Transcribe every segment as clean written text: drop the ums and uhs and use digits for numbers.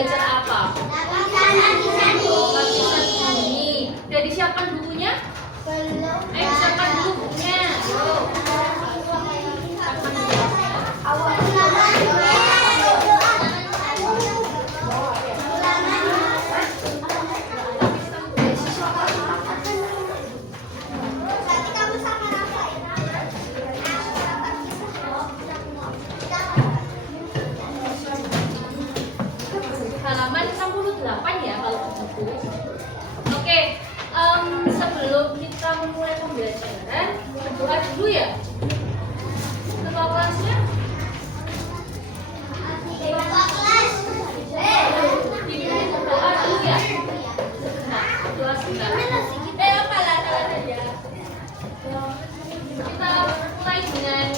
belajar apa? Lapisan ini. Udah disiapkan bukunya? Ayo siapkan dulu bukunya. Halaman 68 ya kalau buku. Oke, sebelum kita memulai pembelajaran, berdoa dulu ya. Ketua kelasnya? Dibimbing berdoa dulu ya. Doa sebentar. Kita mulai dengan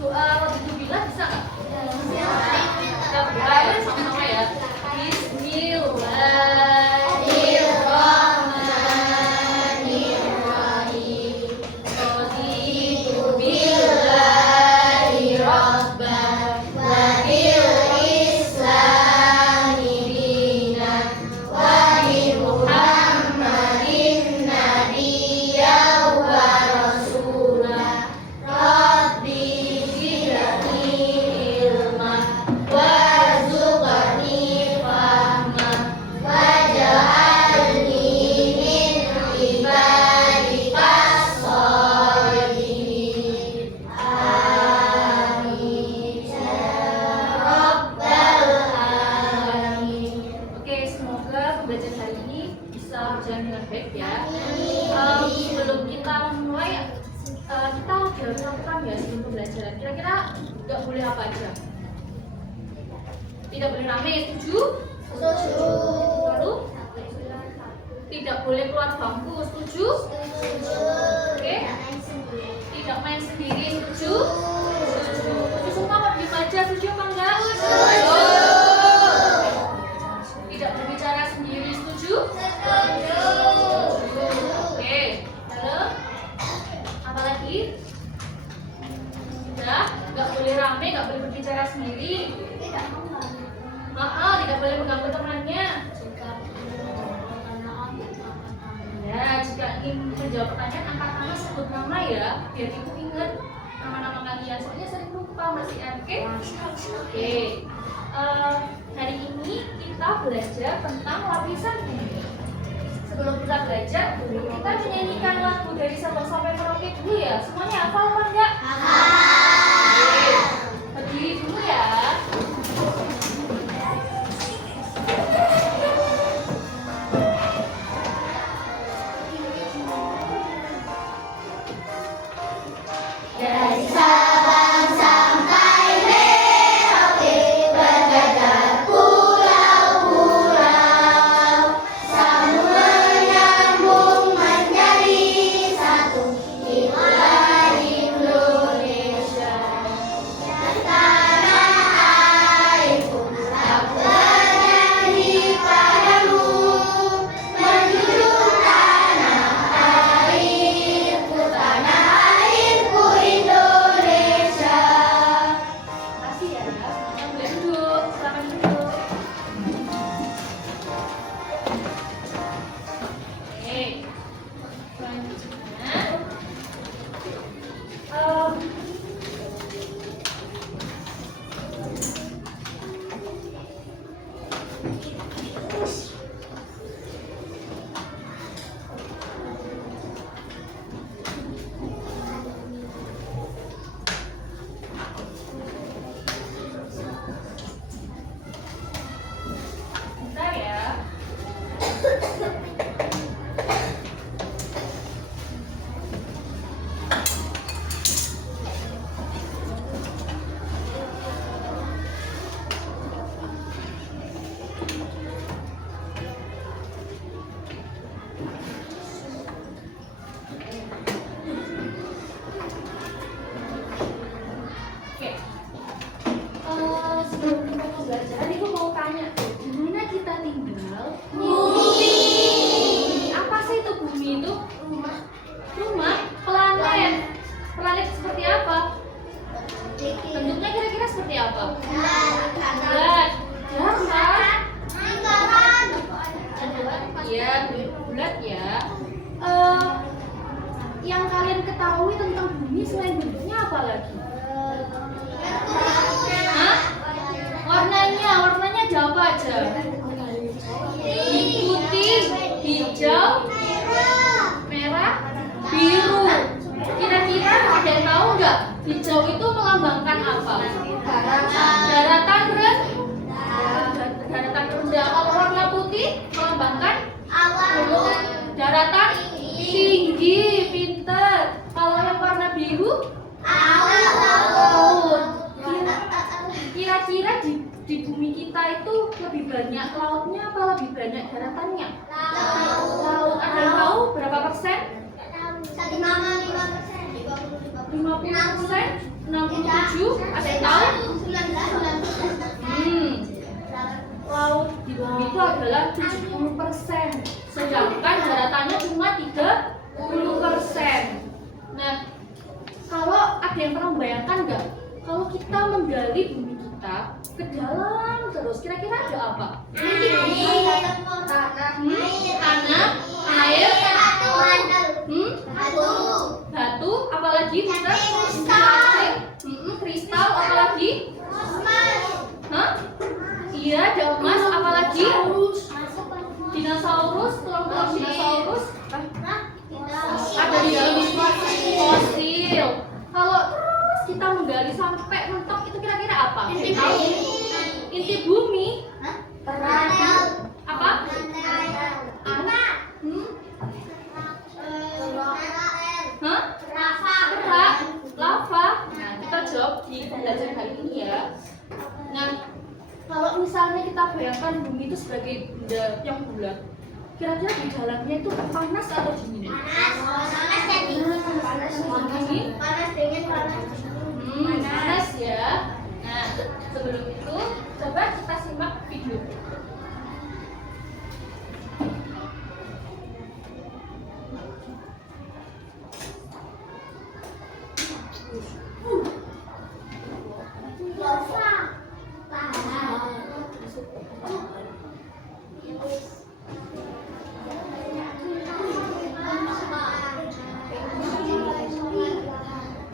doa Alhamdulillah, bisa nggak? Kita berdoa ya sama-sama ya. Bismillahirrahmanirrahim. Raditu billahi rabban wa bil islami dinan wa bi Muhammadin nabiyyan wa rasulah. Rabbi zidni ilman warzuqni fahman waj'alni min ibadikas sholihin. Amin ya rabbal alamin. Oke, semoga pembelajaran hari ini bisa berjalan dengan baik ya. Sebelum kita mulai, kita udah melakukan ya sebelum pembelajaran. Kira-kira nggak boleh apa aja? Tidak boleh rame, setuju? Setuju. Lalu? Tidak boleh keluar bangku, setuju? Setuju. Oke. Tidak main sendiri, setuju? Setuju. Setuju semua mau diem aja, setuju apa enggak? Setuju. Tidak berbicara sendiri, setuju? Setuju. Oke. Lalu? Apa lagi? Sudah, nggak boleh rame, nggak boleh berbicara sendiri. Tidak boleh mengganggu temannya. Ya, jika ingin menjawab pertanyaan, angkat tangan, sebut nama ya, biar ibu ingat nama-nama kalian. Soalnya sering lupa masih MK. Oke. Hari ini kita belajar tentang lapisan ini. Sebelum kita belajar, kita menyanyikan lagu dari Sabang sampai Merauke dulu ya. Semuanya hafal apa enggak? Hafal. Berdiri dulu ya. Dari Sabang sampai Merauke berjajar pulau-pulau, sambung menyambung menjadi satu, itulah Indonesia. Dan tanah airku aku bernyanyi padamu, menjunjung tanah airku, tanah airku Indonesia. Makasih ya. Selamat boleh duduk. Selamat duduk. Oke. Selanjutnya, bentar ya. ketahui tentang bumi selain bentuknya apa lagi? Hah? Warnanya jawab aja. Putih, hijau, merah, biru. Kira-kira ada yang tahu nggak? Hijau itu melambangkan apa? Daratan rendah. Kalau warna putih melambangkan daratan tinggi. Pinter. Kalau yang warna biru laut. Kira-kira di bumi kita itu lebih banyak lautnya apa lebih banyak daratannya? Laut. Ada yang tahu berapa persen? 50%? 67? Ada yang tahu? Laut di bumi itu adalah 70%, sedangkan daratannya cuma 30%. Nah, kalau ada yang pernah membayangkan nggak, kalau kita menggali bumi kita ke dalam terus, kira-kira ada apa? Tanah, air, batu, apalagi bisa? Kristal, apalagi? Hah? Iya, ada emas, apalagi? Dinosaurus, tulang-tulang dinosaurus. Ada di dalam fosil. Kalau terus kita menggali sampai mentok, itu kira-kira apa? Inti bumi? Apa? Lava. Nah, kita jawab di pembelajaran hari ini ya. Nah, kalau misalnya kita bayangkan bumi itu sebagai benda yang bulat, kira-kira di dalamnya itu panas atau dingin? Panas ya. Nah, sebelum itu coba kita simak video.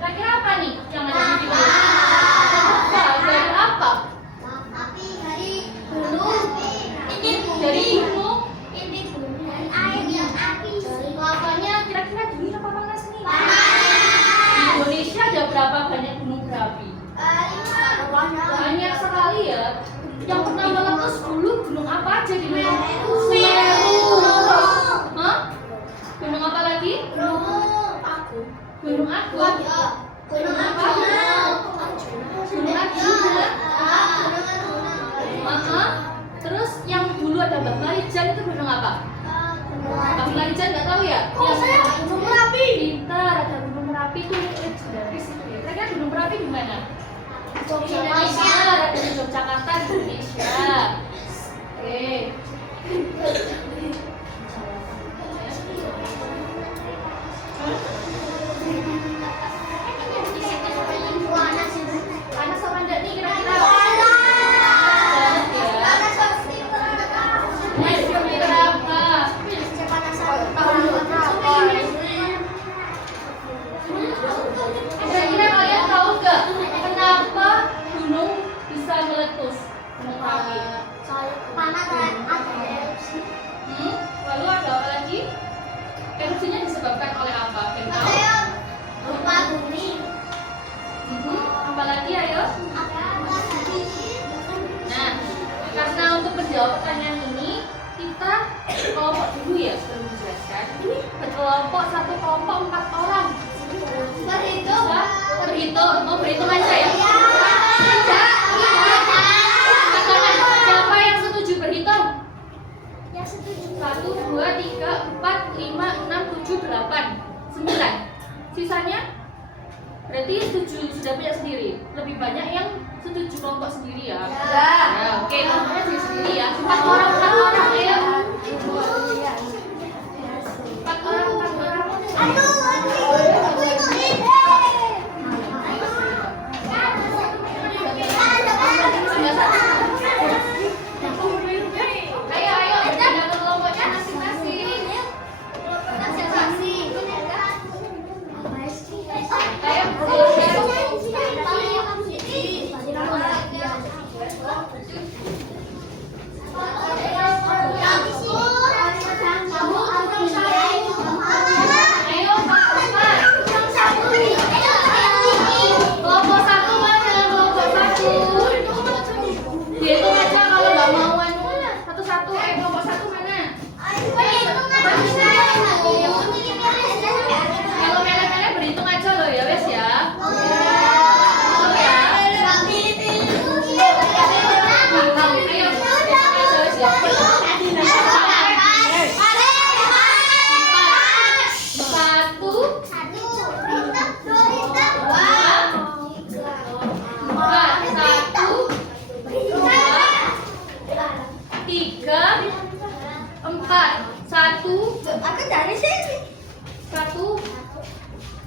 Kira-kira apa nih yang ada di video? Dari apa? Dari gunung. Lavanya kira-kira dingin apa panas nih? Di Indonesia ada berapa banyak gunung berapi? Banyak sekali ya. Yang pernah meletus dulu gunung apa aja di Indonesia? Semeru. Hah? Gunung apa lagi? Gunung Agung. Gunung apa? Gunung Arjuna. Terus yang dulu ada Mbak Marijan itu gunung apa? Mbak Marijan nggak tahu ya? Gunung Merapi. Pintar, ada Gunung Merapi itu legendaris itu ya. Kira-kira Gunung Merapi di mana? Indonesia. Ada di Yogyakarta, di Indonesia. Oke. Panas apa enggak nih kira-kira? Kira-kira kalian tahu nggak kenapa gunung bisa meletus? Gunung Merapi. Lalu ada apa lagi? Erupsinya disebabkan oleh apa? Apalagi ayo? Nah, karena untuk menjawab pertanyaan ini kita kelompok dulu ya sebelum dijelaskan. Ini berkelompok, satu kelompok 4 orang. Berhitung, mau berhitung aja ya? Siapa yang setuju berhitung? 1, 2, 3, 4, 5, 6, 7, 8, 9. Sisanya? Berarti setuju sudah punya sendiri. Lebih banyak yang setuju kelompok sendiri ya. Ya, oke, kelompoknya sendiri ya. 4 orang ya. 4 orang. Ayo, jaga kelompoknya masing-masing. dari sini. 1,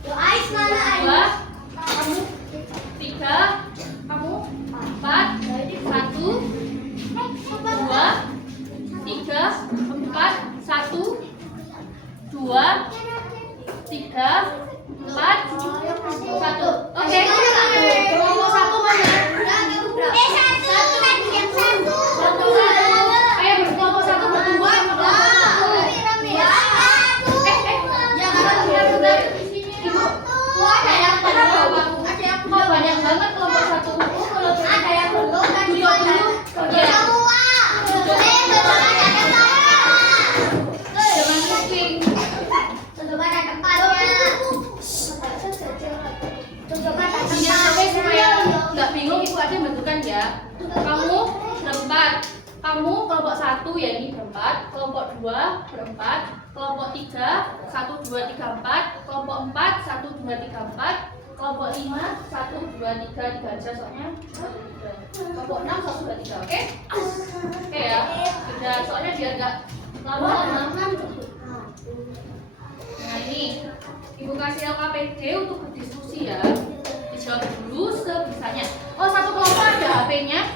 Yo Ais mana Ais? 2, kamu 3, kamu 4, 1, 2, 3, 4, 1, 2, 3, 4, 1. Oke. Kelompok 1 mana? Satu lagi yang satu. Satu. Ayo berkelompok 1 berdua sama kelompok 1. Ya satu. Bentar. Ibu. Ada yang belum. Kok banyak banget kelompok 1. Oh, kalau Ada yang belum dan duduk dulu. Ya. semua. Belum ada tempatnya. Jangan pusing. Belum ada tempatnya. Ingat sampai supaya nggak bingung, ibu ada yang bentukan ya. Kamu berempat. Kamu kelompok 1 ya, ini berempat. Kelompok 2 berempat. Kelompok 3 1, 2, 3, 4. Kelompok 4 1, 2, 3, 4. Kelompok 5 1, 2, 3 aja soalnya. Kelompok 6 1, 2, 3. Oke? Oke ya. Udah, soalnya biar nggak lama-lama. Nah ini ibu kasih LKPD untuk berdiskusi ya. Dijawab dulu sebisanya. Oh, satu kelompok ada HP-nya?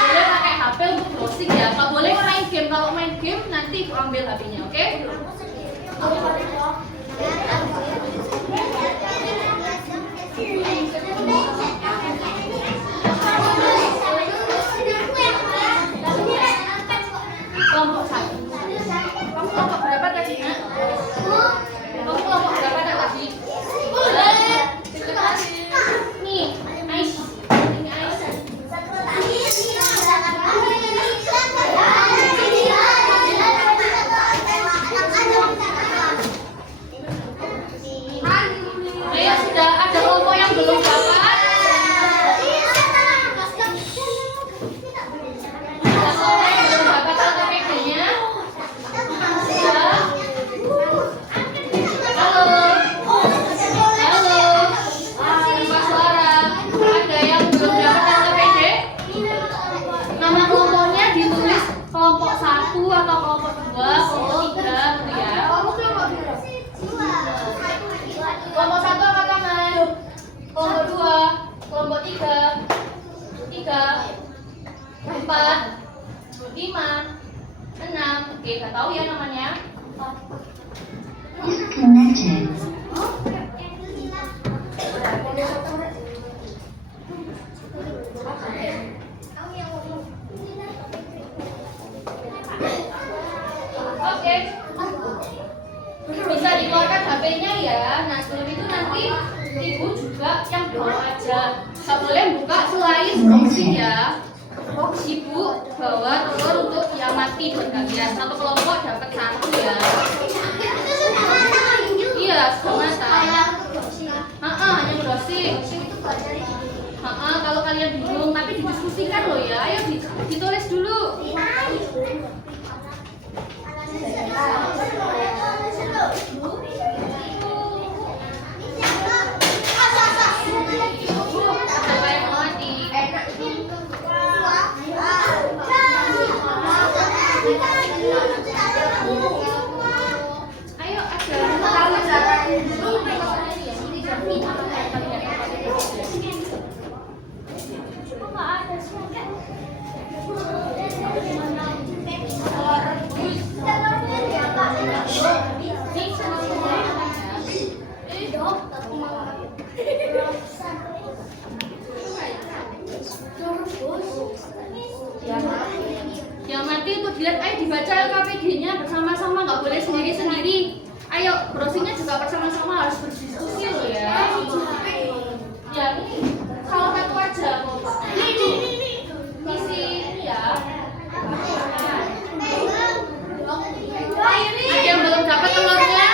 Boleh pakai HP untuk browsing ya. Nggak boleh main game. Kalau main game nanti ibu ambil HP-nya, oke? Kelompok 1. Kamu kelompok berapa tadi, Nak? Kamu kelompok berapa tadi? Nih, Ais. Ini Ais. Ayo, sudah ada kelompok yang belum dapat? Ada kelompok yang belum dapat LKPD-nya? Sudah? Halo. Halo. Pak Suara. Ada yang belum dapat LKPD? Nama kelompoknya ditulis kelompok 1 atau kelompok 2, kelompok 3 gitu ya. Kelompok 1 angkat tangan. Kelompok 2, kelompok 3, 4, 5, 6. Oke, nggak tahu ya namanya. Disconnected. Oke. Bisa dikeluarkan HP-nya ya. Nah, sebelum itu nanti ibu juga yang bawa aja. Nggak boleh buka selain browsing ya. Ibu bawa telur untuk diamati buat kalian. Satu kelompok dapat 1 ya. Iya, sudah matang. Hanya browsing. Kalau kalian bingung tapi didiskusikan loh ya. Ayo ditulis dulu. Siapa yang mau mati? Ayo yang mati untuk dilihat, ayo dibaca LKPD-nya bersama-sama, nggak boleh sendiri-sendiri. Ayo, browsingnya juga bersama-sama, harus berdiskusi loh ya. Ya, ini salah satu aja. Ini isi ya. Ada yang belum dapat telurnya?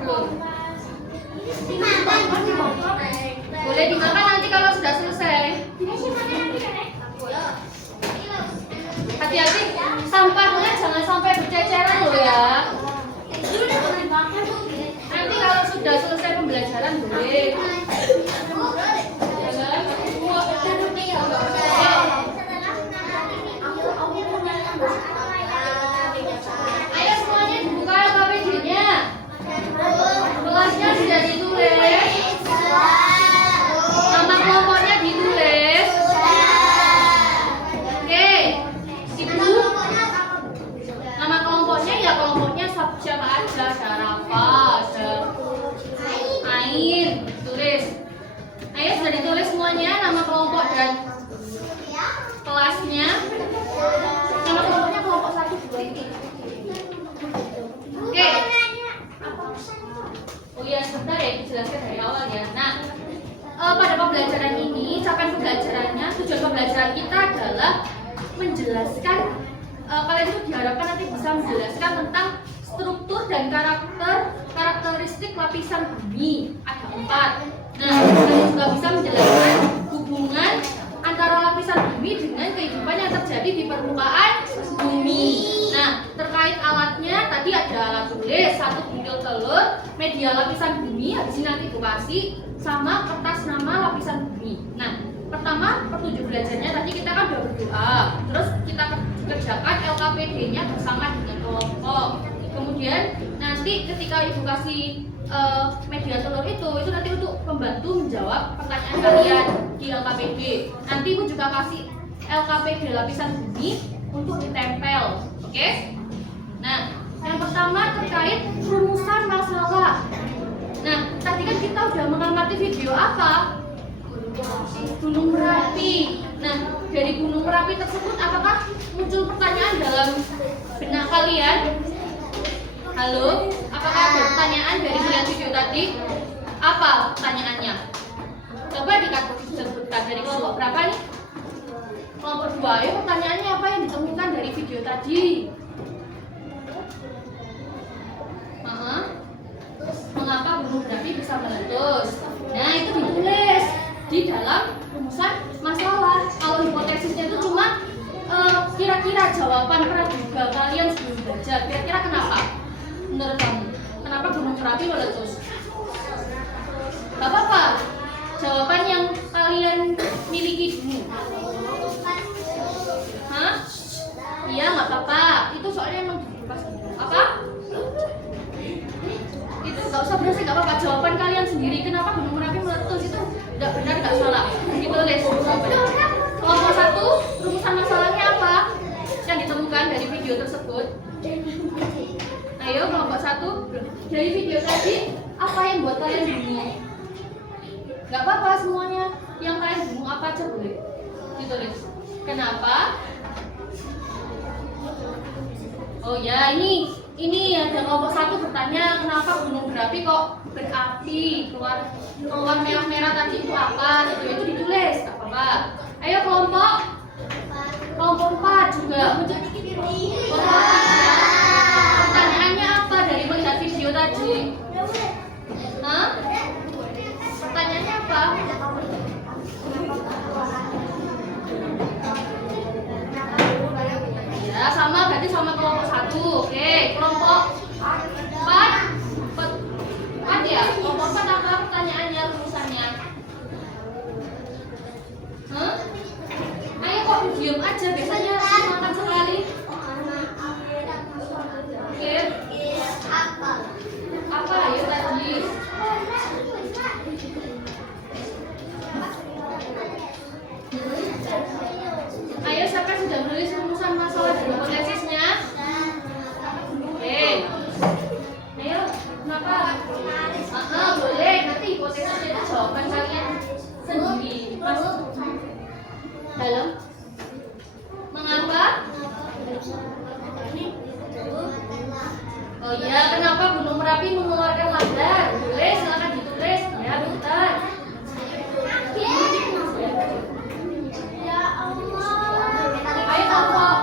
Belum. Boleh dimakan nanti kalau sudah selesai. Hati-hati, sampahnya jangan sampai berceceran loh ya. Nanti kalau sudah selesai pembelajaran boleh. lain. Tulis. Ayo sudah ditulis semuanya nama kelompok dan kelasnya. Nama kelompoknya kelompok 1, 2, 3. Oke. Oh iya, sebentar ya dijelaskan dari awal ya. Nah, pada pembelajaran ini, capaian pembelajarannya, tujuan pembelajaran kita adalah menjelaskan, kalian itu diharapkan nanti bisa menjelaskan tentang struktur dan karakteristik lapisan bumi. Ada 4. Nah, kalian juga bisa menjelaskan hubungan antara lapisan bumi dengan kehidupan yang terjadi di permukaan bumi. Nah, terkait alatnya tadi ada alat tulis, 1 butil telur, media lapisan bumi, habis ini nanti edukasi, sama kertas nama lapisan bumi. Nah, pertama petunjuk belajarnya tadi kita kan udah berdoa, terus kita kerjakan LKPD-nya bersama dengan kelompok. Kemudian nanti ketika edukasi media telur itu nanti untuk membantu menjawab pertanyaan kalian di LKPD. Nanti Ibu juga kasih LKPD lapisan bumi untuk ditempel, oke? Nah, yang pertama terkait rumusan masalah. Nah, tadi kan kita udah mengamati video apa? Gunung Merapi. Nah, dari Gunung Merapi tersebut apakah muncul pertanyaan dalam benak kalian? Halo, apakah ada pertanyaan dari melihat video tadi? Apa pertanyaannya? Coba disebutkan dari kelompok berapa nih? Kelompok 2, ayo pertanyaannya apa yang ditemukan dari video tadi? Mengapa gunung berapi bisa meletus? Nah, itu ditulis di dalam rumusan masalah. Kalau hipotesisnya itu cuma kira-kira jawaban praduga kalian sebelum belajar. Kira-kira kenapa? Menurut kamu, kenapa gunung berapi meletus? Gak apa-apa, jawaban yang kalian miliki dulu. Hah? Iya, nggak apa-apa. Itu soalnya emang dibahas. Apa? Itu nggak usah bersih, nggak apa-apa. Jawaban kalian sendiri. Kenapa gunung Merapi meletus itu nggak benar, nggak salah. Ditulis. Kelompok 1, rumusan masalahnya apa? Yang ditemukan dari video tersebut. Ayo kelompok 1, dari video tadi apa yang buat kalian bingung? Nggak apa-apa semuanya. Yang kalian bingung apa aja boleh ditulis. Kenapa? Oh ya, ini ada kelompok 1 bertanya kenapa gunung berapi kok berapi, keluar merah-merah tadi itu apa? Itu ditulis, nggak apa-apa. Ayo kelompok 4 juga. Pertanyaannya apa dari melihat video tadi? Hah? Pertanyaannya apa? Ya, sama berarti sama kelompok 1. Oke, kelompok 4 ya? Kelompok 4 apa pertanyaannya, rumusannya? Hah? Ayo kok diem aja, biasanya makan sekali. Oke. Apa ayo tadi? Ayo siapa sudah menulis rumusan masalah dan hipotesisnya? Oke. Ayo, kenapa? Boleh. Nanti hipotesisnya itu jawaban kalian sendiri. Masuk dalam. Mengapa? Oh iya, kenapa gunung Merapi mengeluarkan lada? Boleh, silakan ditulis. Ya, bentar. Ayo kelompok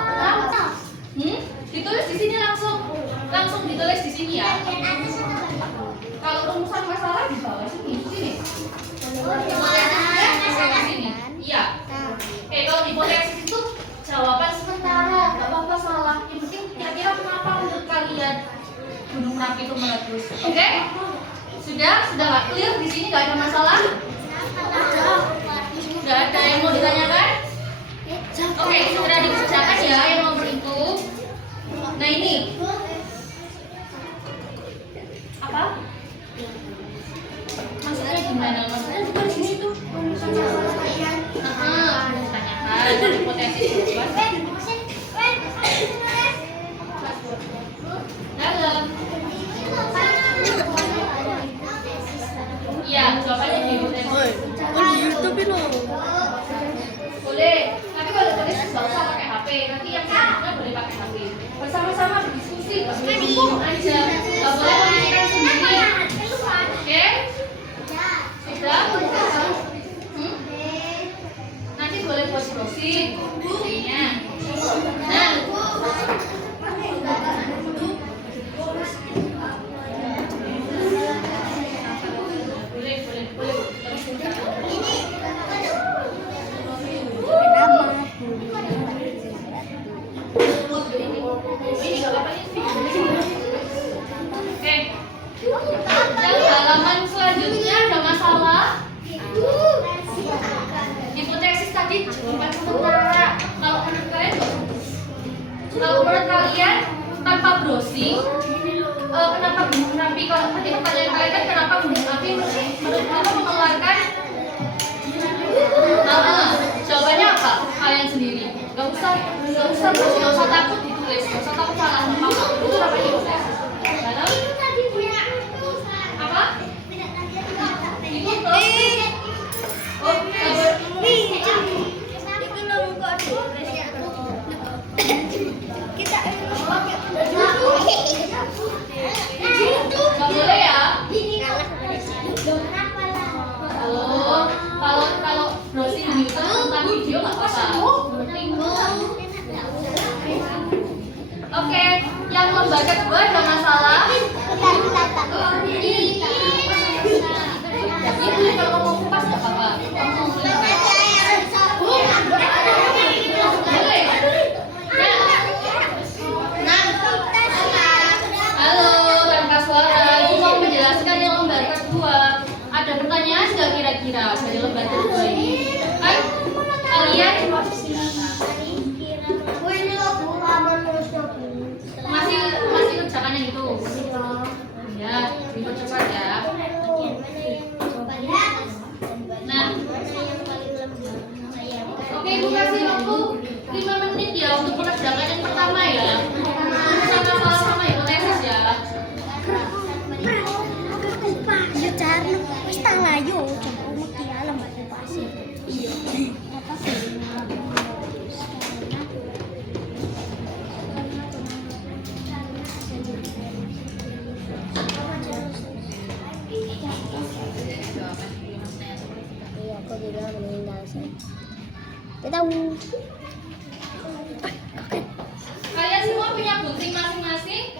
6. Ditulis di sini langsung ditulis di sini ya. Kalau rumusan masalah di bawah sini. Sini. Iya. Oke, kalau hipotesis itu jawaban sementara, nggak apa-apa salah. Yang penting kira-kira kenapa menurut kalian gunung Merapi itu meletus? Oke? Sudah nggak clear di sini, nggak ada masalah? Nggak ada yang mau ditanyakan? Oke, sudah dikerjakan ya yang nomor itu. Nah ini apa? Maksudnya gimana? Maksudnya bukan di sini tuh. Ditanyakan hipotesis dalam. Tapi kalau seperti pertanyaan kalian kan kenapa kenapa mengeluarkan jawabannya apa? Kalian sendiri. Gak usah takut ditulis, gak usah takut salah. Itu apa ditulis? Dalam apa? Itu Gak boleh ya? Kalau browsing di YouTube tentang video nggak apa-apa. Oke, yang lomba kedua ada masalah. Ini kalau ngomong kupas nggak apa-apa. Halo, tanpa suara. Aku mau menjelaskan yang lembar kedua. Ada pertanyaan nggak kira-kira dari lembar kedua ini? Kan kalian masih kerjakan yang itu? Ya, dipercepat ya. Nah, oke, ibu kasih waktu 5 menit ya untuk mengerjakan yang pertama ya. Sama-sama hipotesis ya. Yo cari, wis tang layu, coba mesti alam batu pasir. Iya. Apa sih? Iya, aku juga meninggal sih. Kita Kalian semua punya gunting masing-masing?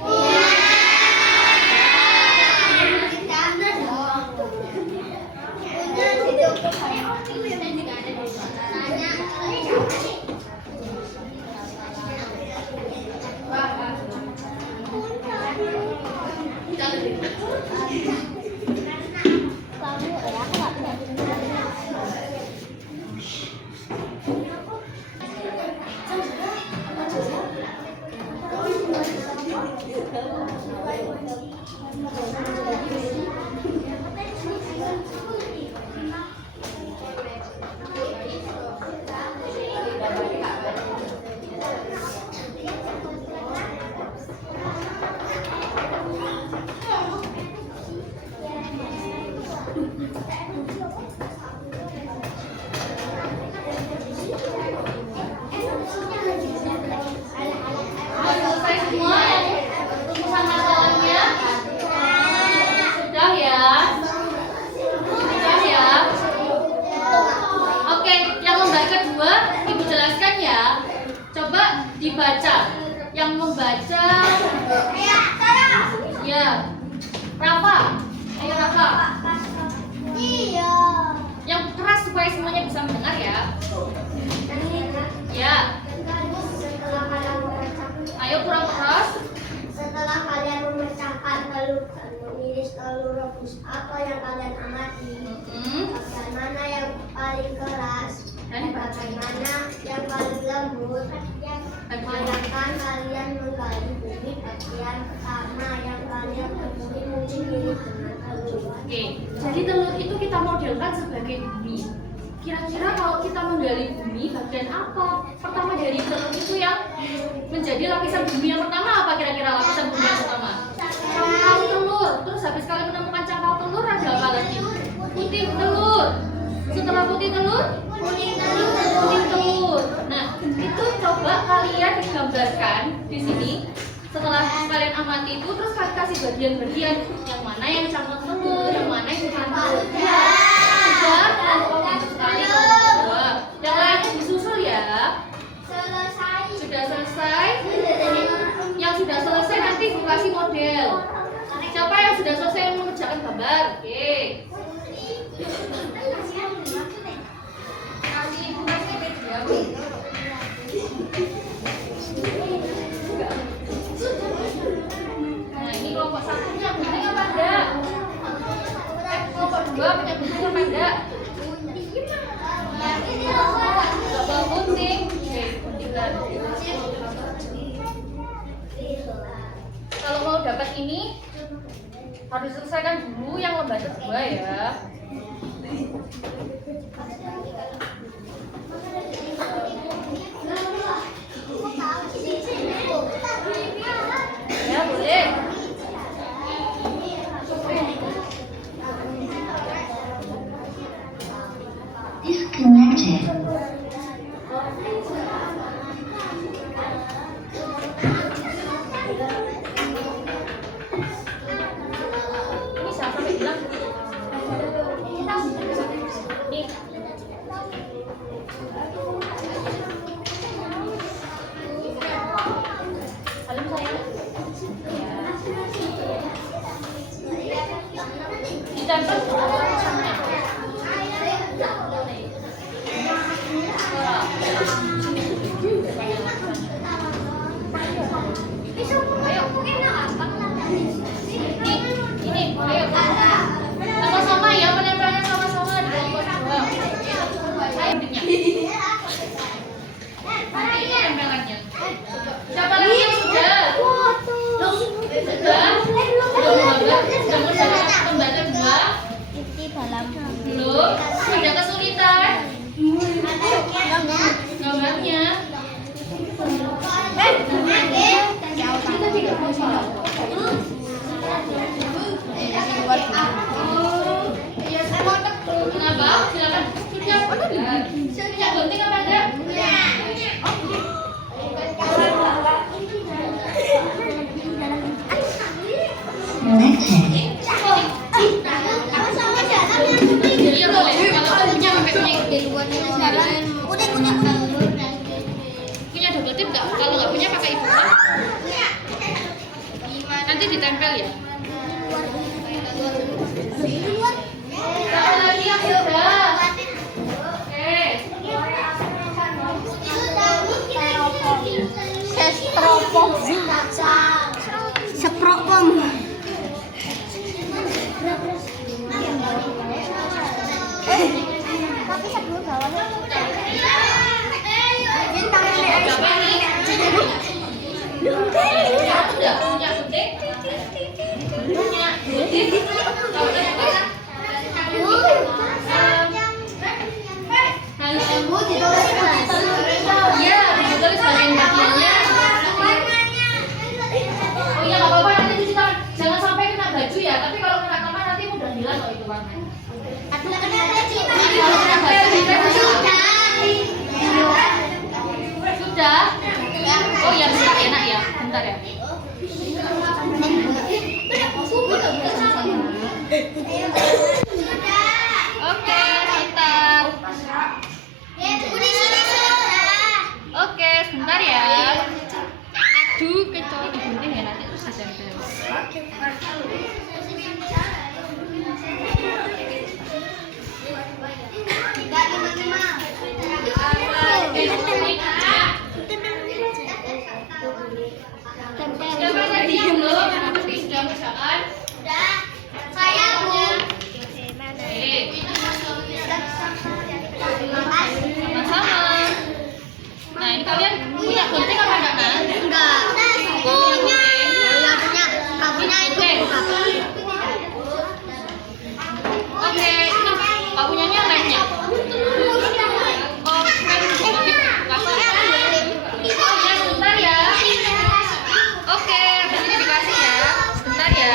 Selesai semua rumusan masalahnya? Sudah ya? Sudah ya? Oke, yang lembar kedua ibu jelaskan ya. Coba dibaca. Yang membaca ya, Rafa. Ayo Rafa. Iya. Yang keras supaya semuanya bisa mendengar ya. Ya. Ayo kurang keras. Setelah kalian memecahkan telur dan mengiris telur rebus, apa yang kalian amati? Bagian mana yang paling keras dan bagaimana yang paling lembut? Bayangkan kalian menggali bumi, bagian pertama yang kalian temui mungkin mirip dengan telur. Oke, jadi telur itu kita modelkan sebagai bumi. Kira-kira kalau kita menggali bumi, bagian apa? Pertama dari telur itu yang menjadi lapisan bumi yang pertama apa kira-kira lapisan bumi yang pertama? Cangkal telur. Terus habis kalian menemukan cangkal telur ada apa lagi? Putih telur. Setelah putih telur, kuning telur. Nah, itu coba kalian gambarkan di sini. Setelah kalian amati itu, terus kalian kasih bagian-bagian yang mana yang cangkal telur, yang mana yang bukan telur. Sudah, bagus sekali kelompok kedua. Yang lain disusul ya. Sudah selesai. Yang sudah selesai nanti ibu kasih model. Siapa yang sudah selesai mengerjakan gambar? Oke. Kasih ibu kasih media. Nah ini kelompok satu punya gunting apa enggak? Kelompok dua punya gunting apa enggak? Enggak bawa gunting. Oke, guntingan. Kalau mau dapat ini Harus selesaikan dulu yang lembar kedua ya. Ya boleh. Disconnected. Ini siapa yang bilang? Nih. Salim sayang. Ditempel tulisannya. Ini, ayo. Sama-sama ya, penempelnya sama-sama di kelompok 2. Ayo, bentuknya. Ini tempelannya. Siapa lagi yang sudah? Sudah? Sudah mengerjakan lembar kedua? Belum? Ada kesulitan? Gambarnya? Kenapa? Silakan. Sudah. Punya gunting apa enggak? Connected. Iya boleh. Kalau punya pakai punya double tip nggak? Kalau nggak punya pakai ibu. Nanti ditempel ya. Siapa lagi yang sudah? Oke. Sepropom. Tapi sebelum bawahnya bintang Siapa ini? Udah punya gunting? Punya gunting? Tahu kenapa? Iya, ditulis bagian bagiannya. Oh iya nggak apa-apa, nanti cuci tangan. Jangan sampai kena baju ya. Tapi kalau kena tangan nanti mudah hilang kok itu warnanya. Kalau kena baju sudah. Oh iya bisa enak ya. Bentar ya. Oke, sebentar. Oke, sebentar ya. Aduh, kecoa digunting ya nanti terus ditempel. Siapa tadi yang belum? Sudah misalkan? Sama-sama. Nah ini kalian punya gunting apa enggak Nak? enggak punya itu Oke, ini Pak punyanya lemnya. Oh, lem ya, sebentar ya. Oke, begini dikasih ya. Sebentar ya.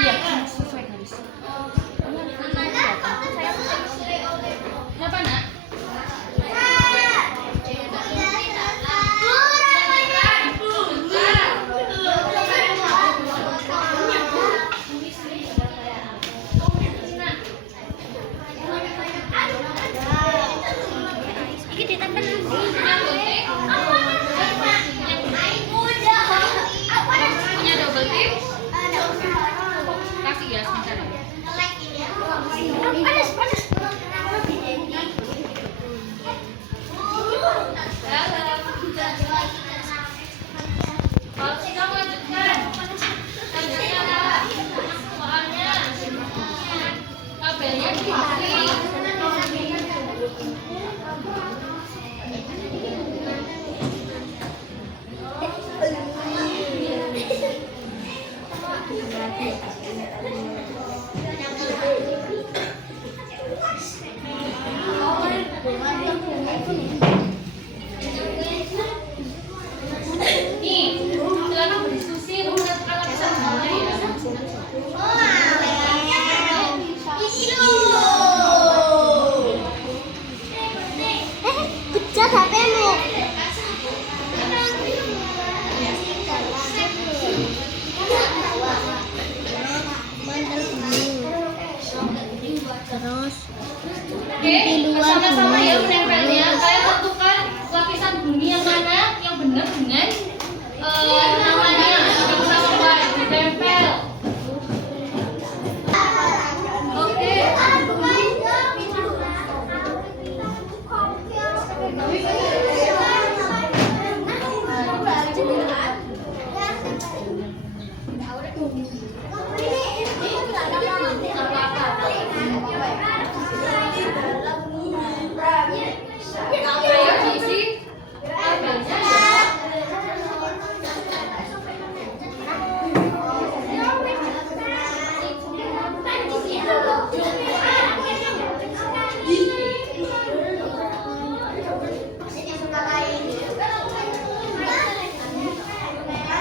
Iya, sesuai garis. Kenapa Nak? Punya double tip? Kasih ya sebentar. Kita lanjutkan. Lanjutnya apa? Soalnya tabelnya Nih, silakan berdiskusi mengenai lapisan bunyinya ya. Pecah HP-mu. Terus Oke, sama-sama ya menempelnya. Kalian tentukan lapisan bumi yang mana yang benar dengan namanya yang sama ditempel. Oke. Ayo diisi tabelnya ya.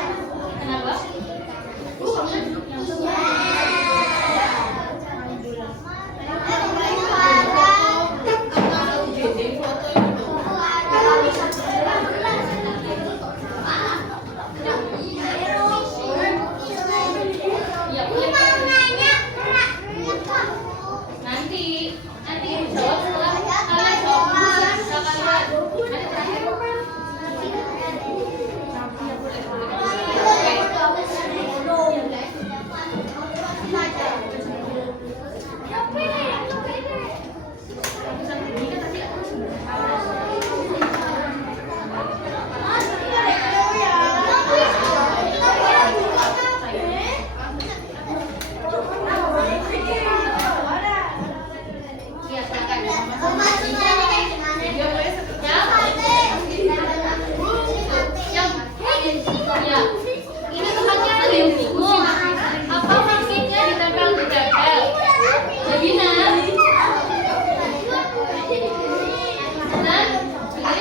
Kenapa? Ya, nanti jawab setelah kalian jawab dulu ya. Kalian nanti terakhir. Iya, silakan. Ya, ini tempatnya ada yang bingung. Apa maksudnya ditempel? Jadi dengerin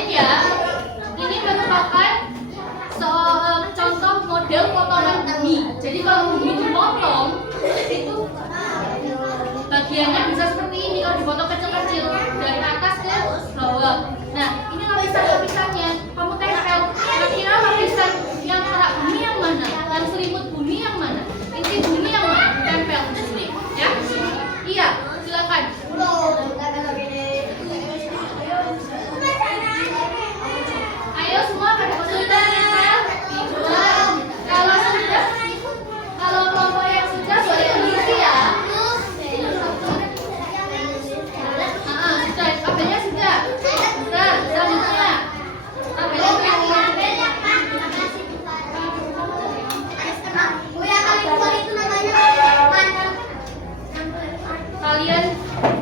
ya. Ini merupakan contoh model potongan bumi. Jadi kalau bumi dipotong, itu bagiannya bisa seperti ini kalau dipotong kecil-kecil dari atas ke bawah. Nah, ini lapisan-lapisannya. Kamu tempel. Kira-kira lapisan yang kerak bumi yang mana? Yang selimut bumi yang mana? Inti bumi yang mana? Tempel di sini, ya? Iya, silakan. Ayo semua pada kesulitan nempel. Kalau kelompok yang sudah boleh mengisi ya. Sudah, tabelnya sudah. Sudah, selanjutnya. Tabelnya sudah. Kalian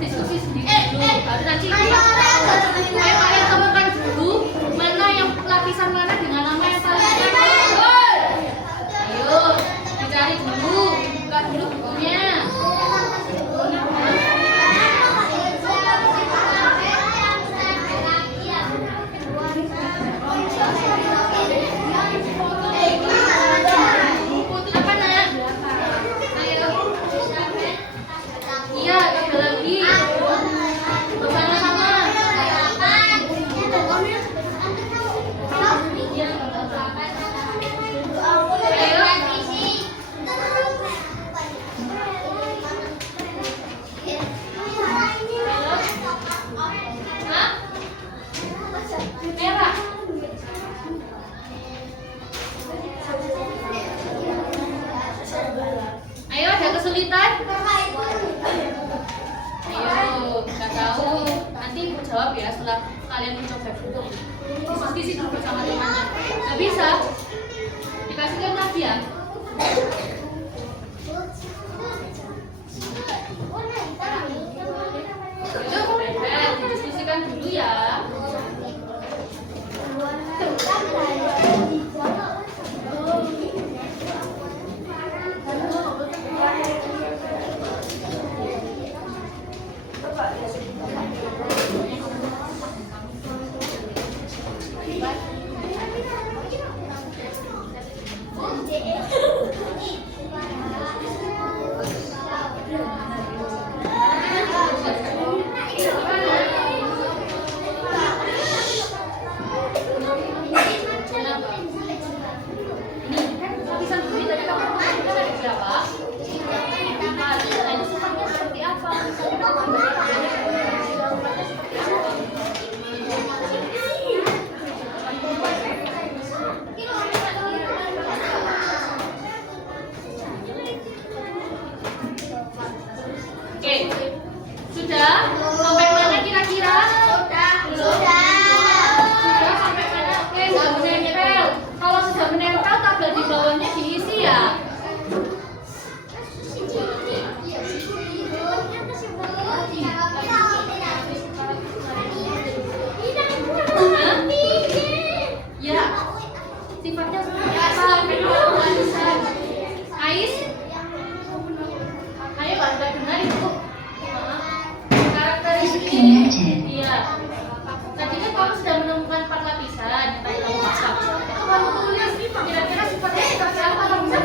diskusi sendiri dulu. Baru nanti kalian temukan dulu mana yang lapisan mana dengan nama yang saling tempel. Ayo, dicari dulu, buka dulu bukunya. Putih apa nak? Ayo. Iya, ada lagi. Bersama-sama. Hah? Merah. Ayo, ada kesulitan? Ayo, nggak tahu. Nanti ibu jawab ya setelah kalian mencoba dulu. Diskusi dulu bersama temannya. Nggak bisa? Dikasihkan lagi ya. dulu ya. Oke, sudah sampai mana kira-kira? Sudah sampai mana? Oke, sudah menempel. Kalau sudah menempel, tabel di bawahnya diisi ya. Ya, sifatnya seperti apa? Ais? Ayo Anda dengar itu. Karakteristik. Iya. Tadi kan kamu sudah menemukan 4 lapisan. Tadi kamu masak. Itu kamu tulis kira-kira sifatnya seperti apa? Kamu bisa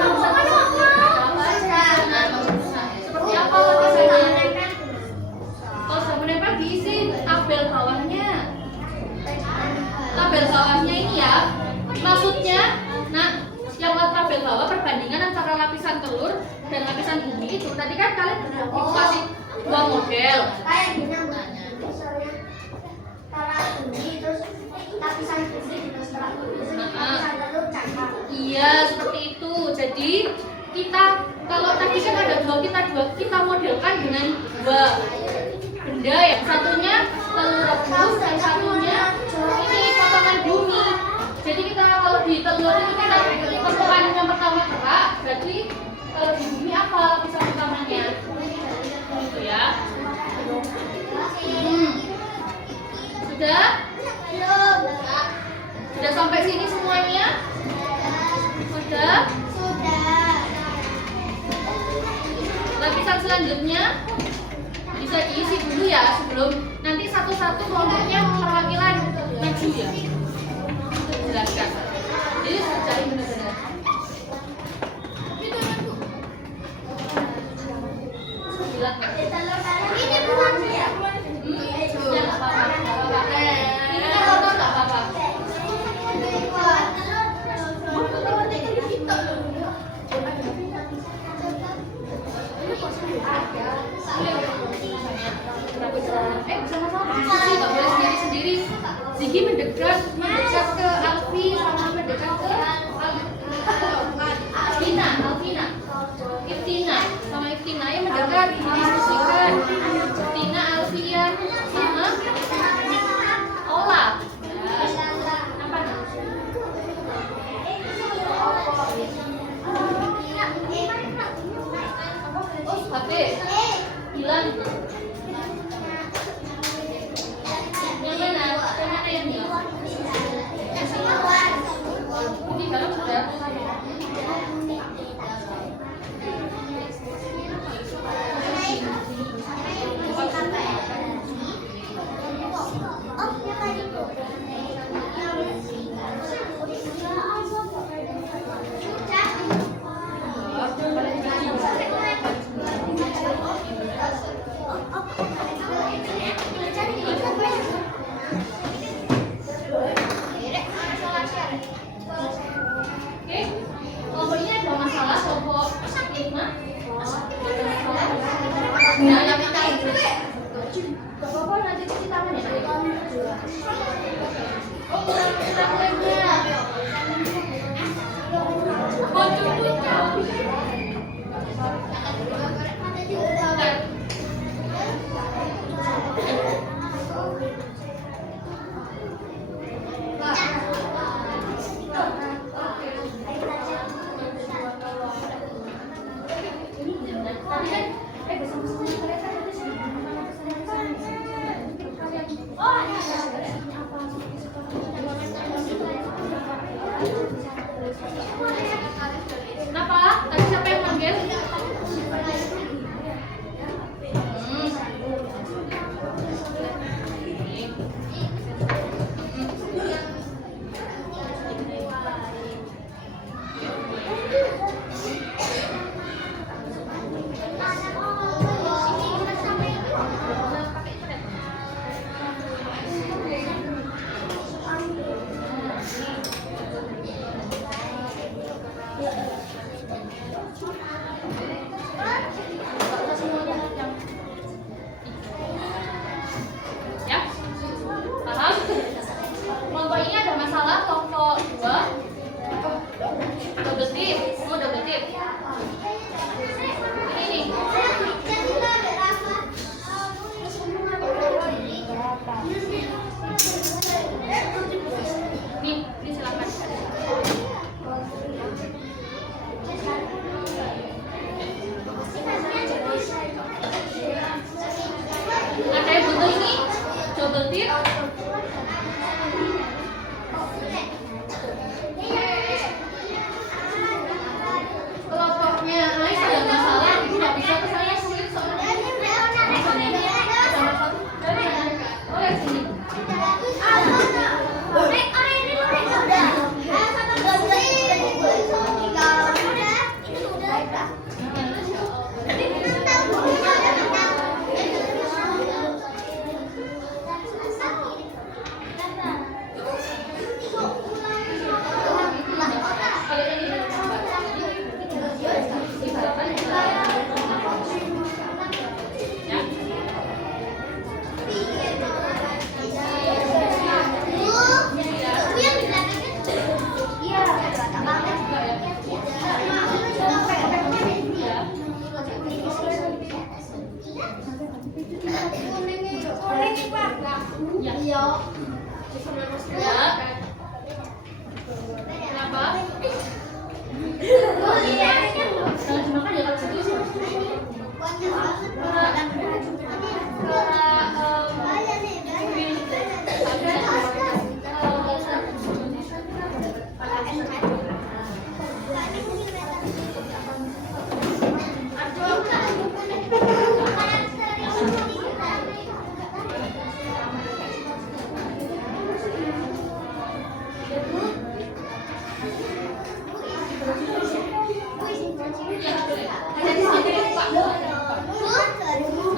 seperti apa lapisannya? Kalau sudah menempel diisi tabel bawahnya. Tabel bawahnya ini ya. Maksudnya, nah, yang tabel bawah perbandingan antara lapisan telur dan lapisan bumi itu. Tadi kan kalian dikasih 2 model. Kayak gini misalnya taruh bumi terus lapisan bumi terus lapisan telur cangkang. Iya, seperti itu. Jadi kita kalau tadi kan ada kita modelkan dengan 2 benda ya. Satunya telur rebus dan satunya ini potongan bumi. Jadi kita kalau di telur itu kita potongan yang pertama kerak, berarti kalau di bumi apa lapisan utamanya? Gitu ya. Sudah? Sudah sampai sini semuanya? Sudah? Lapisan selanjutnya bisa diisi dulu ya sebelum nanti satu-satu kelompoknya perwakilan maju ya. Untuk dijelaskan. Jadi cari benar-benar. Ini bukan ya? Ya, nggak apa-apa. Ini kan kotor nggak apa-apa. Sama-sama. Sih, nggak boleh sendiri-sendiri. Ziggy mendekat ke Alfi sama mendekat ke Alvina. Iftina sama Iftina yang mendekat didiskusikan. Iftina, Alfian sama Ola. Apa nih? Oh, HP. Bilang. Yang mana? Yang mana yang ini? Ini baru sudah. Oke, kelompok ini ada masalah kelompok 5. Nah, yang kita itu apa nanti cuci tangan ya? Oh, kurang lebar. Oh, Soto tir. Kelompoknya Ais ada masalah, ibu nggak bisa kesana sulit soalnya. Oh ya sini. Kenapa? Jangan dimakan ya kalau situ. Bu,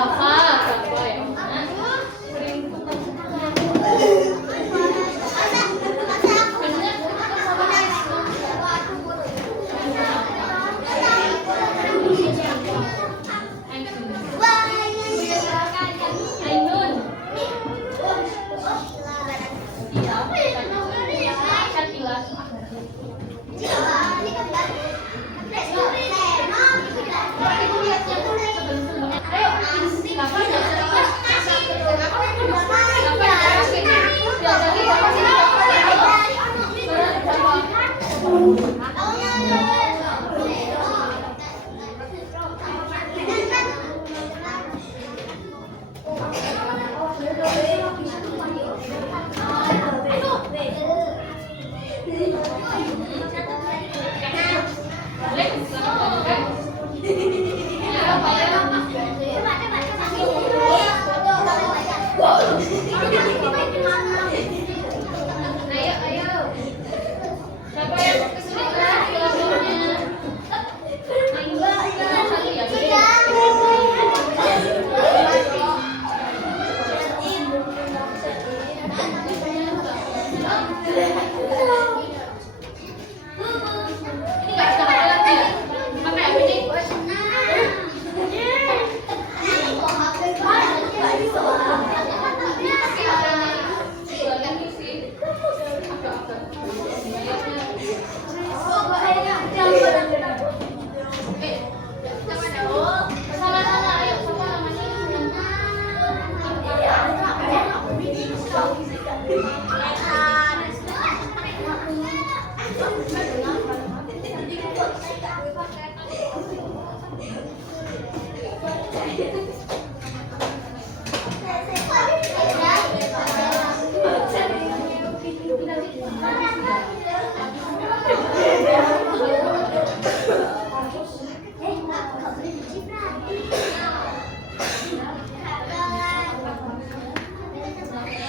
Rafa ya. Sering Ainun. Iya. Syakila.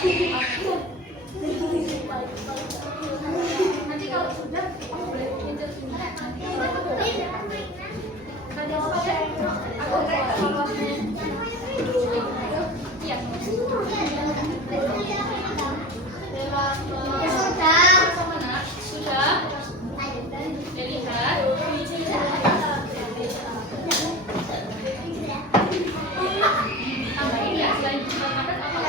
Ayo, nanti kalau sudah aku boleh pinjam sudah dilihat. Tambahin ya selain makan apa?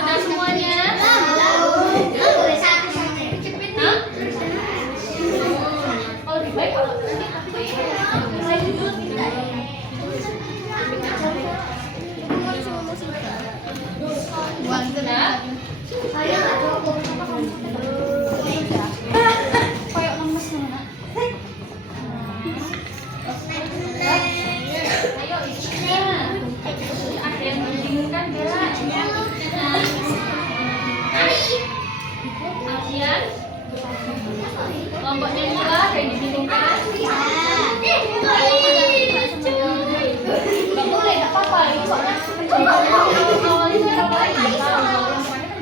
Sudah semuanya? Oh, lebih baik kalau kayak lemes mana? Ayo, ada yang membingungkan enggak? Asian? Kelompoknya juga ada yang dibingungkan? Nggak boleh, nggak apa-apa. Ini soalnya awalnya saya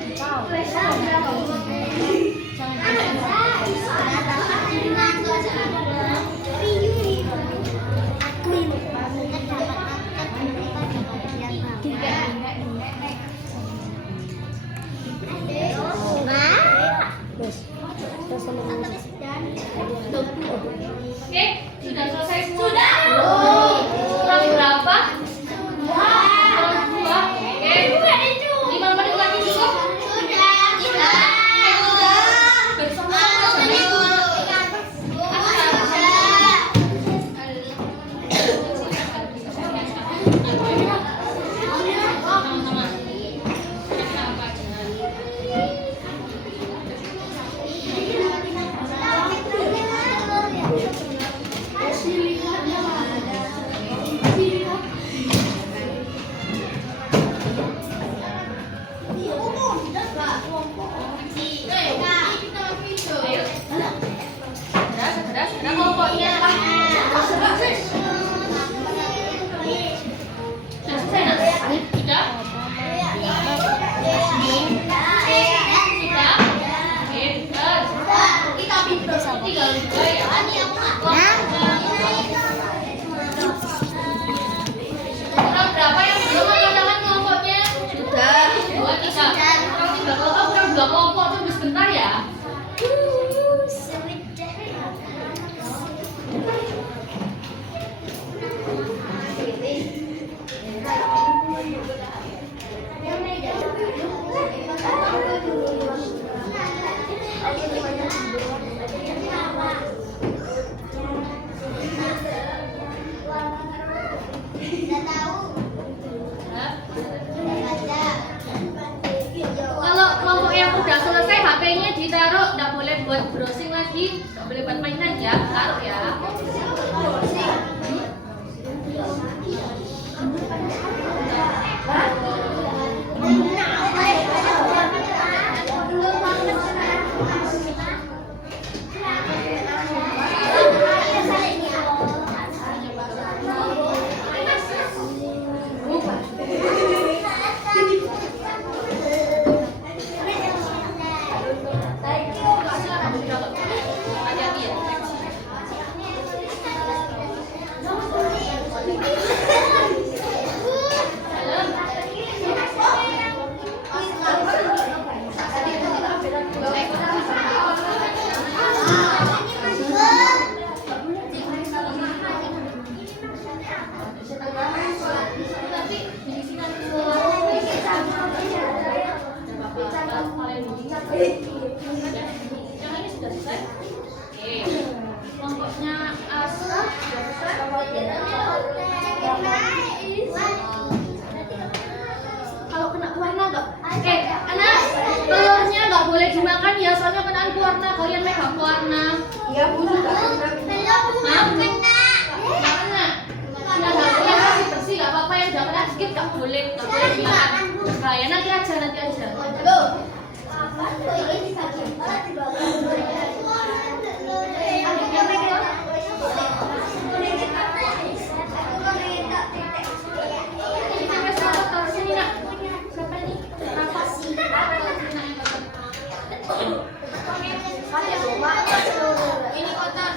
buat browsing lagi, nggak boleh buat mainan ya, taruh ya. Hati-hati ya. Yang ini sudah selesai. Oke. Kelompoknya Asa sudah selesai. Kalau kena warna nggak? Oke, anak telurnya nggak boleh dimakan ya, soalnya kena warna. Kalian megang warna. Ya, Bu. Hah? Mana? Yang nggak boleh masih bersih, nggak apa-apa. Yang udah kena sedikit nggak boleh dimakan. Nah, ya nanti aja. Ini kotak.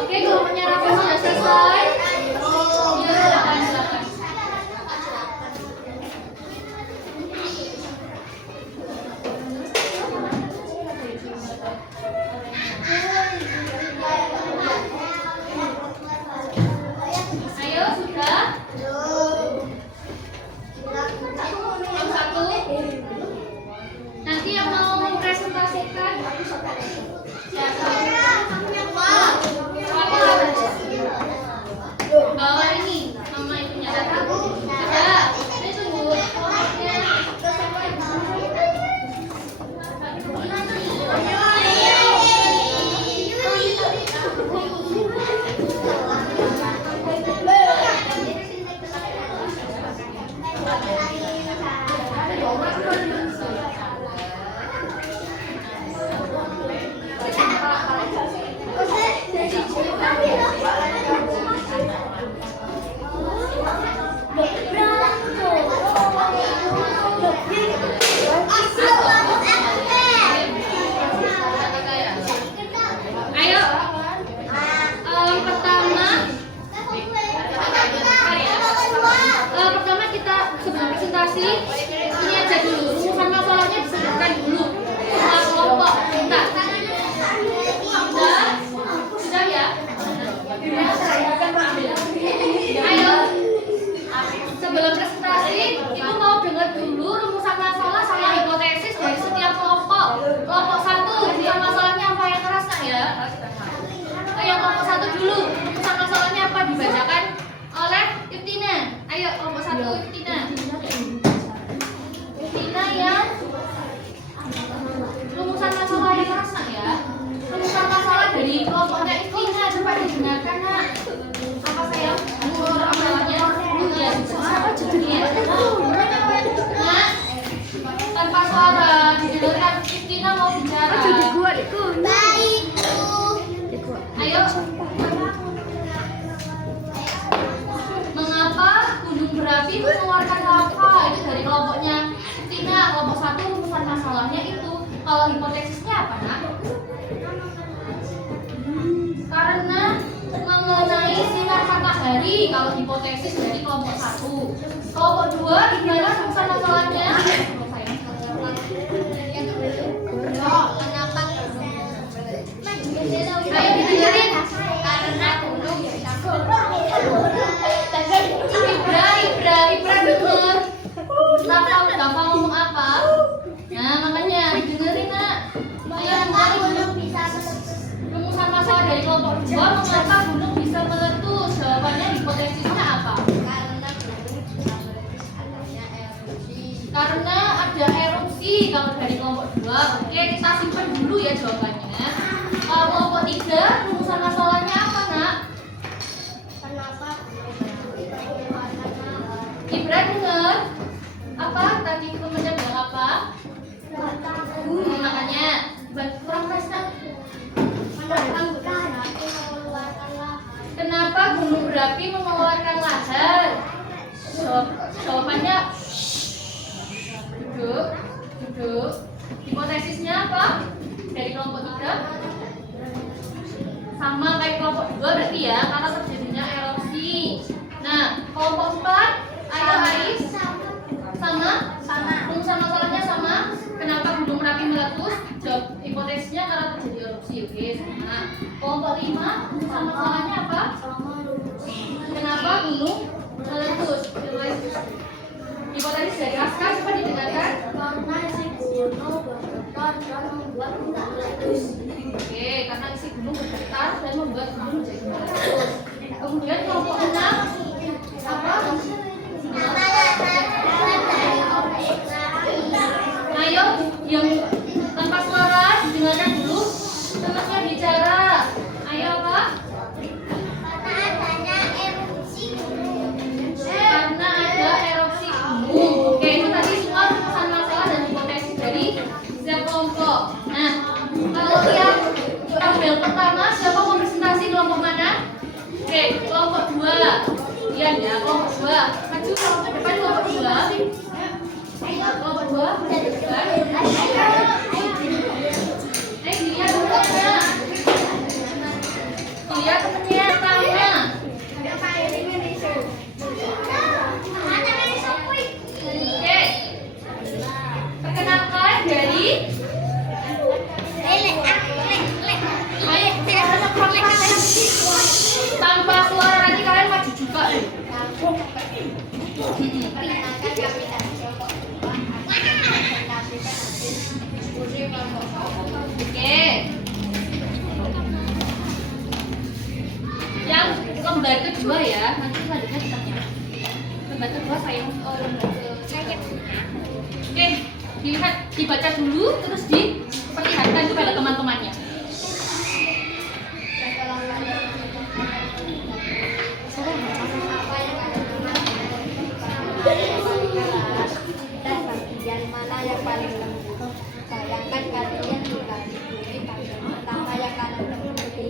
Oke, kelompoknya Rafa sudah selesai. Ya, silakan. Ayo, sudah. Yang satu. Nanti yang mau mempresentasikan siapa? Bawa ini sama ibunya datang. Ada. Ini tunggu. Ayo. Pertama kita sebelum presentasi ini aja dulu rumusan masalahnya disebutkan dulu. Kelompok kita. Sudah ya. Ayo. Sebelum presentasi itu mau dengar dulu rumusan masalah sama hipotesis dari setiap kelompok. Kelompok satu rumusan masalahnya apa yang keras nak ya? Yang kelompok satu dulu rumusan masalahnya apa dibacakan oleh Iftina. Ayo kelompok satu Iftina. Iftina yang rumusan masalah yang keras nak ya? Rumusan masalah dari kelompoknya Iftina coba didengarkan nak. Apa sayang? Masalahnya? Ya. Nah, tanpa suara didengarkan Iftina mau bicara. Baik, Bu. Ayo. Mengapa gunung berapi mengeluarkan lava? Itu dari kelompoknya Tina. Kelompok satu rumusan masalahnya itu. Kalau hipotesisnya apa nak? Karena mengenai sinar matahari. Kalau hipotesis dari kelompok satu. Kelompok dua gimana rumusan masalahnya? Ayo didengerin. Karena gunung Ibra denger. Gampang ngomong apa? Nah makanya didengerin nak. Ayo dengerin. Rumusan masalah dari kelompok dua, mengapa gunung bisa meletus? Jawabannya hipotesisnya apa? Karena kalau dari kelompok 2. Oke, kita simpan dulu ya jawabannya. Kalau kelompok 3, rumusan masalahnya apa, Nak? Kenapa? Ibra dengar? Apa? Tadi temennya bilang apa? Makanya kurang prestasi. Kenapa gunung berapi mengeluarkan lahar? Jawabannya duduk. Hipotesisnya apa? Dari kelompok 3 sama kayak kelompok 2 berarti ya, karena terjadinya erupsi. Nah, kelompok 4 ayo Ais sama rumusan masalahnya sama. Kenapa gunung Merapi meletus? Jawab hipotesisnya karena terjadi erupsi. Oke, sama. Kelompok 5 rumusan masalahnya apa? Kenapa gunung meletus? Hipotesis dari Aska coba didengarkan. Karena si gunung bergetar dan membuat gunung meletus. Oke, karena isi gunung bergetar dan membuat gunung menjadi meletus. Kemudian kelompok 6 apa? Ayo, yang tanpa suara dengarkan dulu. Temannya bicara. Ayo apa? Karena ada erupsi gunung. Oke, itu tadi semua rumusan masalah dan hipotesis dari setiap kelompok. Nah, kalau yang tabel pertama siapa mau presentasi kelompok mana? Oke, kelompok 2. Iya ya, kelompok 2. Maju ke depan kelompok 2. Kelompok 2 ke depan. Dilihat temennya. Dilihat temennya pertama. Oke. Perkenalkan dari tanpa suara nanti kalian maju juga. Oke. Yang lembar kedua ya, nanti selanjutnya kita lihat. Lembar kedua saya Oke, dilihat, dibaca dulu, terus diperlihatkan kepada teman-temannya. Bagian mana yang paling lembut? Bayangkan kalian tinggal di bumi bagian pertama yang kanan lembut mungkin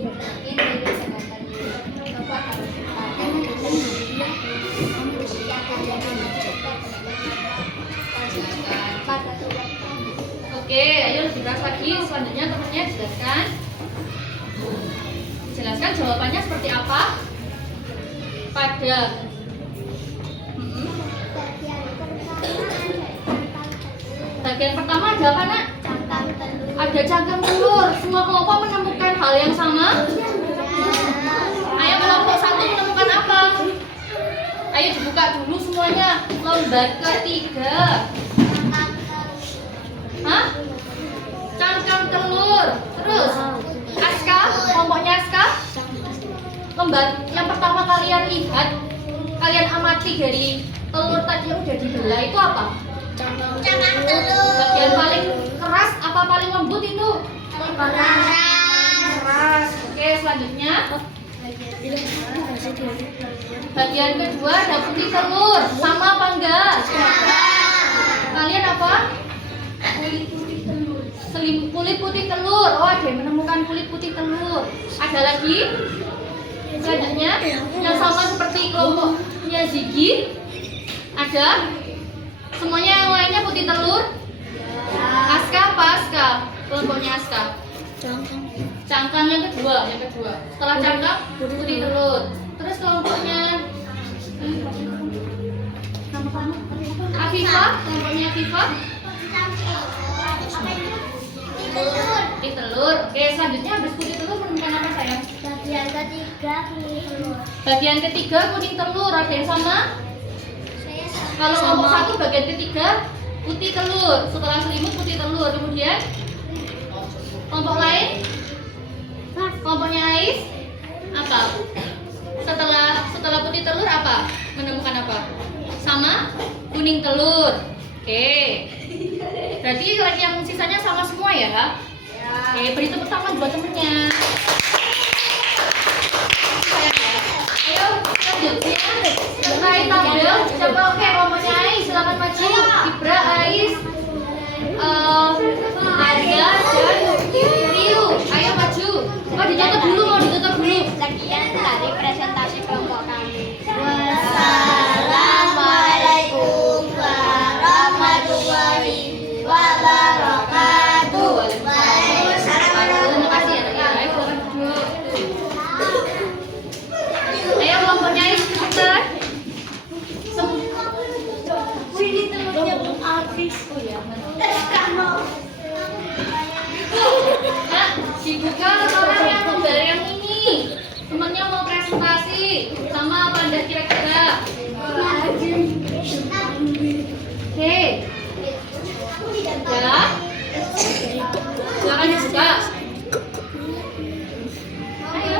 beda dengan tadi. Coba kalau kita yang kalian pada Oke, ayo lebih keras lagi. Selanjutnya temannya jelaskan. Jelaskan jawabannya seperti apa? Pada bagian pertama ada apa, Nak? Ada cangkang telur. Semua kelompok menemukan hal yang sama. Ayo kelompok 1 menemukan apa? Ayo dibuka dulu semuanya. Lembar ketiga. Hah? Cangkang telur. Terus Aska, kelompoknya Aska. Lembar yang pertama kalian lihat, kalian amati dari telur tadi yang udah dibelah itu apa? cangkang telur. Bagian paling keras apa paling lembut itu? Keras. Oke, selanjutnya bagian kedua ada putih telur. Sama apa enggak? Kalian apa? Kulit putih telur. Oh, ada yang menemukan kulit putih telur. Ada lagi? Selanjutnya yang sama seperti kelompoknya Ziggy. Ada? Semuanya yang lainnya putih telur? Aska apa Aska? Kelompoknya Aska. Cangkang yang kedua. Setelah cangkang putih telur. Terus kelompoknya Afifah, kelompoknya Afifah. Putih telur. Oke, selanjutnya habis putih telur menemukan apa sayang? Bagian ketiga kuning telur. Bagian ketiga kuning telur. Ada yang sama? Kalau kelompok 1 bagian ketiga putih telur. Setelah selimut putih telur. Kemudian kelompok lain? Kelompoknya Ais apa? Setelah putih telur apa? Menemukan apa? Sama kuning telur. Oke. Berarti lagi yang sisanya sama semua ya? Oke, beri tepuk tangan buat temennya. Sayang ya. Ayo, lanjut. Terkait tabel, coba oke, Romonya Ais, silakan maju. Ibra, Ais, Arya, dan Riu. Ayo maju. Oh, ditutup dulu, mau ditutup dulu. Sekian dari presentasi kelompok kami. Wassalamualaikum warahmatullahi wabarakatuh. Terima kasih ya, Tanya. Ayo, silakan duduk. Ayo, kelompoknya Ais, cepetan. Ini temannya belum habis. Oh ya, nah, dibuka orang yang gambar yang ini. Temennya mau presentasi sama apa Anda kira-kira? Oke. Ya. Silakan dibuka. Ayo.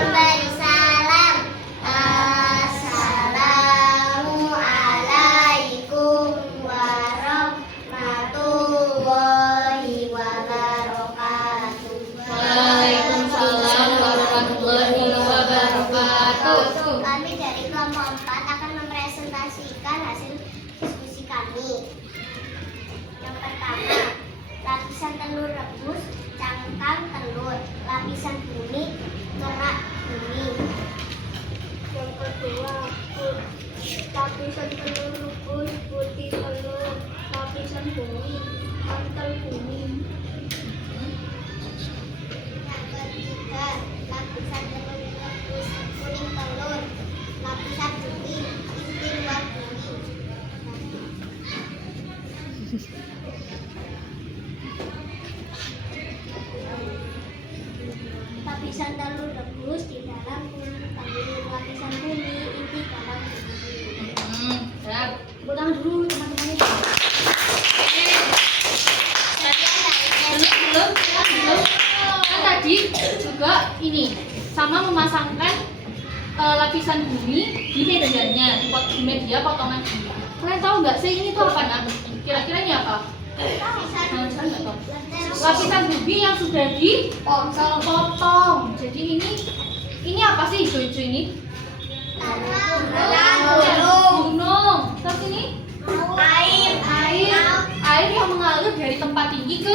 Memberi salam. Assalamualaikum warahmatullahi wabarakatuh. Waalaikumsalam warahmatullahi wabarakatuh. Kami dari kelompok 4 akan mempresentasikan hasil diskusi kami. Yang pertama, lapisan telur rebus, cangkang telur, lapisan bumi, kerak bumi. Yang kedua, lapisan telur rebus, putih telur, lapisan bumi, mantel bumi. Yang ketiga, lapisan telur rebus, kuning telur, lapisan bumi, isi luar bumi. Lapisan telur rebus di dalam kuning telur, lapisan bumi inti dalam bumi. Siap. Tepuk tangan dulu teman-teman. Belum. Kan tadi juga ini sama memasangkan lapisan bumi di medianya, di media potongan ini. Kalian tahu nggak sih ini tuh apa nak? Kira-kira ini apa? Saya nggak tahu. Lapisan bumi yang sudah dipotong. Jadi ini apa sih hijau-hijau ini? Gunung. Terus ini? Air yang mengalir dari tempat tinggi ke